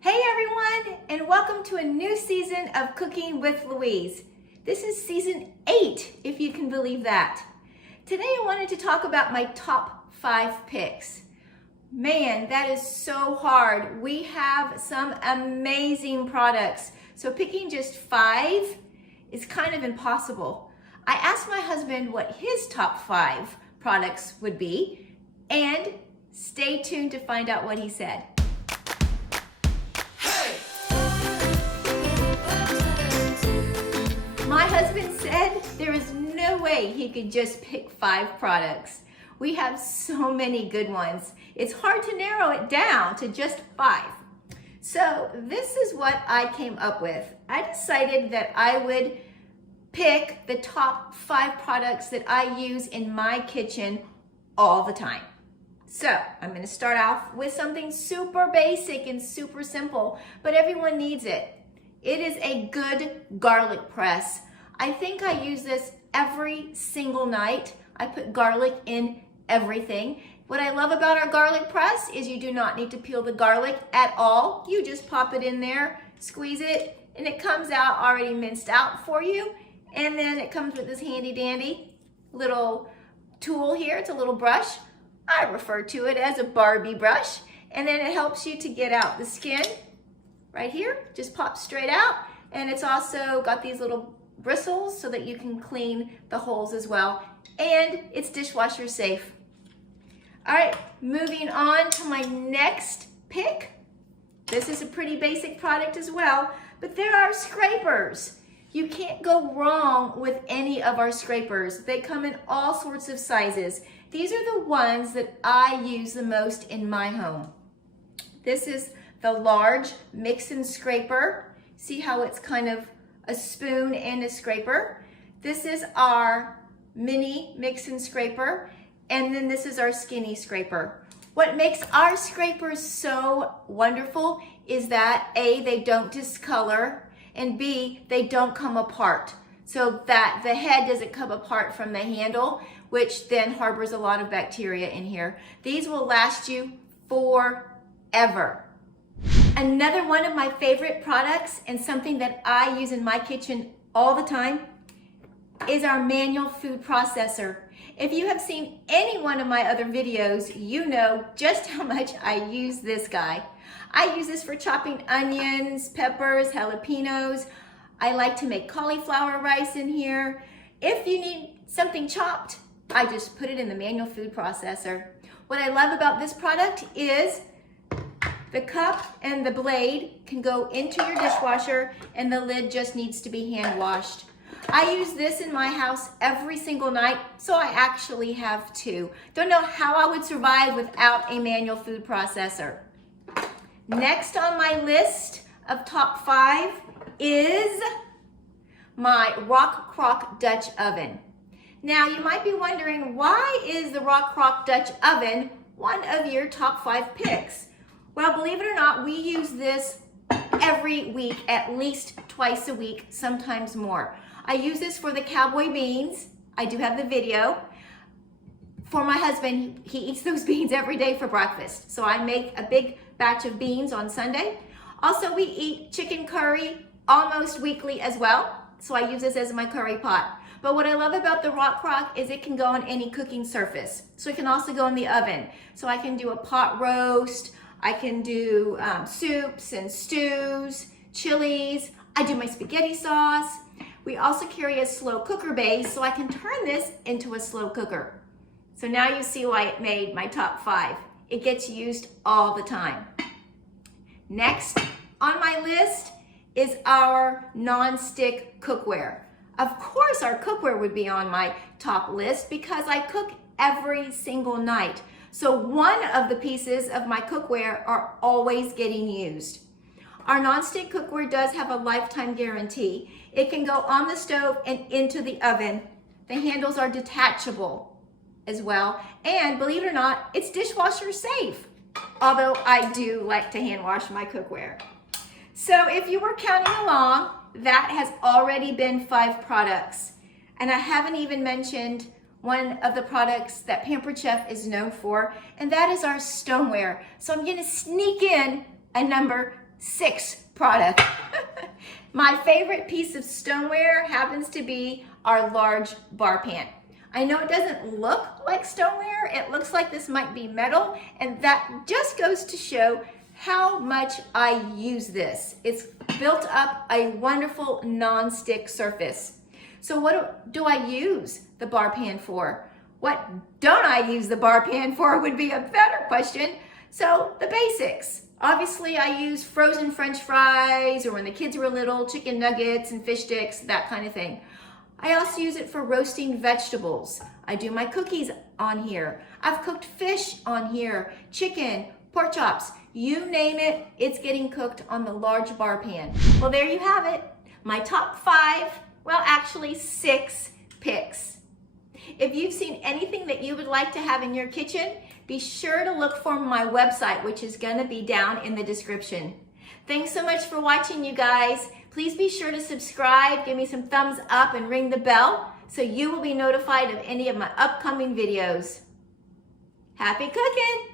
Hey everyone, and welcome to a new season of Cooking with Louise. This is season 8, if you can believe that. Today I wanted to talk about my top 5 picks. Man, that is so hard. We have some amazing products, so picking just 5 is kind of impossible. I asked my husband what his top 5 products would be, and stay tuned to find out what he said. My husband said there is no way he could just pick 5 products. We have so many good ones. It's hard to narrow it down to just 5. So this is what I came up with. I decided that I would pick the top 5 products that I use in my kitchen all the time. So I'm going to start off with something super basic and super simple, but everyone needs it. It is a good garlic press. I think I use this every single night. I put garlic in everything. What I love about our garlic press is you do not need to peel the garlic at all. You just pop it in there, squeeze it, and it comes out already minced out for you. And then it comes with this handy dandy little tool here. It's a little brush. I refer to it as a Barbie brush. And then it helps you to get out the skin right here. Just pops straight out. And it's also got these little bristles so that you can clean the holes as well. And it's dishwasher safe. All right, moving on to my next pick. This is a pretty basic product as well, but there are scrapers. You can't go wrong with any of our scrapers. They come in all sorts of sizes. These are the ones that I use the most in my home. This is the large mix and scraper. See how it's kind of a spoon and a scraper. This is our mini mix and scraper, and then this is our skinny scraper. What makes our scrapers so wonderful is that A, they don't discolor, and B, they don't come apart, so that the head doesn't come apart from the handle, which then harbors a lot of bacteria in here. These will last you forever. Another one of my favorite products and something that I use in my kitchen all the time is our manual food processor. If you have seen any one of my other videos, you know just how much I use this guy. I use this for chopping onions, peppers, jalapenos. I like to make cauliflower rice in here. If you need something chopped, I just put it in the manual food processor. What I love about this product is the cup and the blade can go into your dishwasher, and the lid just needs to be hand washed. I use this in my house every single night, so I actually have 2. Don't know how I would survive without a manual food processor. Next on my list of top 5 is my Rock Crock Dutch oven. Now you might be wondering, why is the Rock Crock Dutch oven one of your top 5 picks? Well, believe it or not, we use this every week, at least twice a week, sometimes more. I use this for the Cowboy Beans. I do have the video. For my husband, he eats those beans every day for breakfast. So I make a big batch of beans on Sunday. Also, we eat chicken curry almost weekly as well. So I use this as my curry pot. But what I love about the Rock Crock is it can go on any cooking surface. So it can also go in the oven. So I can do a pot roast. I can do soups and stews, chilies. I do my spaghetti sauce. We also carry a slow cooker base, so I can turn this into a slow cooker. So now you see why it made my top 5. It gets used all the time. Next on my list is our Nonstick Cookware. Of course, our cookware would be on my top list because I cook every single night. So one of the pieces of my cookware are always getting used. Our Nonstick Cookware does have a lifetime guarantee. It can go on the stove and into the oven. The handles are detachable as well. And believe it or not, it's dishwasher safe. Although I do like to hand wash my cookware. So if you were counting along, that has already been 5 products. And I haven't even mentioned one of the products that Pampered Chef is known for, and that is our stoneware. So I'm gonna sneak in a number 6 product. My favorite piece of stoneware happens to be our large bar pan. I know it doesn't look like stoneware, it looks like this might be metal, and that just goes to show how much I use this. It's built up a wonderful non-stick surface. So what do I use the bar pan for? What don't I use the bar pan for would be a better question. So the basics. Obviously I use frozen French fries, or when the kids were little, chicken nuggets and fish sticks, that kind of thing. I also use it for roasting vegetables. I do my cookies on here. I've cooked fish on here, chicken, pork chops, you name it, it's getting cooked on the large bar pan. Well, there you have it. My top 5, well, actually 6 picks. If you've seen anything that you would like to have in your kitchen, be sure to look for my website, which is gonna be down in the description. Thanks so much for watching, you guys. Please be sure to subscribe, give me some thumbs up, and ring the bell so you will be notified of any of my upcoming videos. Happy cooking!